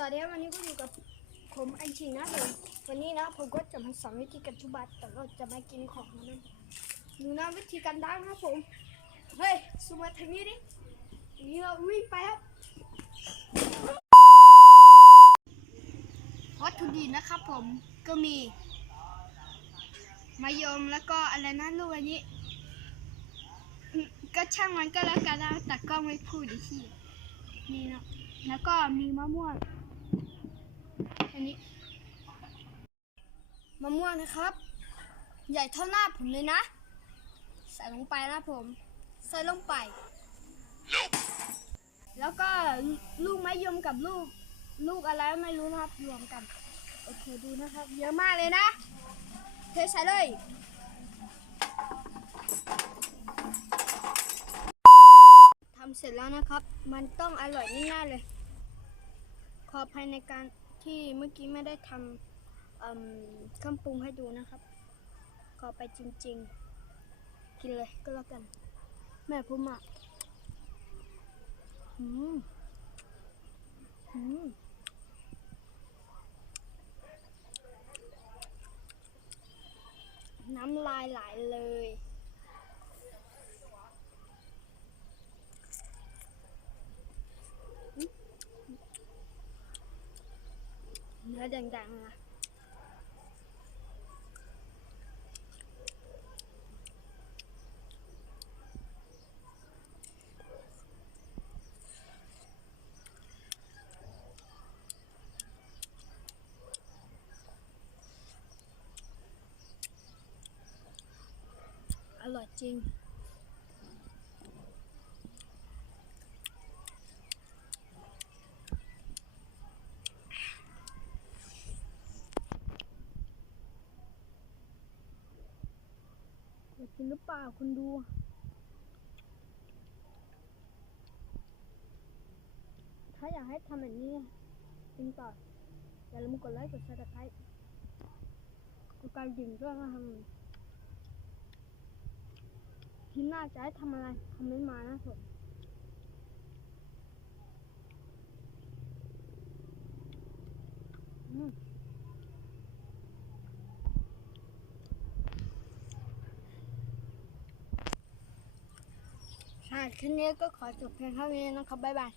สวัสดีครับวันนี้ก็อยู่กับผมไอชิงนะผมวันนี้นะผมก็จะมาสอนวิธีการชุบัตแต่เราจะมากินของนะดูนะวิธีการดังครับผมเฮ้ยซูมาทางนี้ดินี่เราวิ่งไปครับวัตถุดิบนะครับผมก็มีมะยมแล้วก็อะไรนะลูกอันนี้ ก็ช่างมันก็แล้วกันนะแต่กล้องไม่พูดดิที่นี่นะแล้วก็มีมะม่วง อันนี้มะม่วงนะครับ ใหญ่เท่าหน้าผมเลยนะ ใส่ลงไปนะผม ใส่ลงไป แล้วก็ลูกไมะยมกับลูก ลูกอะไรไม่รู้นะครับรวมกัน โอเคดูนะครับ เยอะมากเลยนะ เทใส่เลยทำเสร็จแล้วนะครับ มันต้องอร่อยแน่ๆเลย ขออภัยในการ ที่เมื่อกี้ไม่ได้ทำเอิ่มเครื่องปรุงให้ดูนะครับ ขอไปจริง ๆ กินเลยก็แล้วกัน แม่พูดมาอืมอืมน้ำลายไหลเลย เนื้อแดงๆนะอร่อยจริง อยา กินหรือเปล่าคุณดู ถ้าอยากให้ทำแบบนี้กินต่อ อย่าลืมกดไลค์กดซับสไครต์กดกรดิ่งด้วยนะครับทีหน้าจะให้ทำอะไรคอมเมนต์มานะผมอืม คลิปนี้ก็ขอจบเพียงเท่านี้นะครับบ๊ายบาย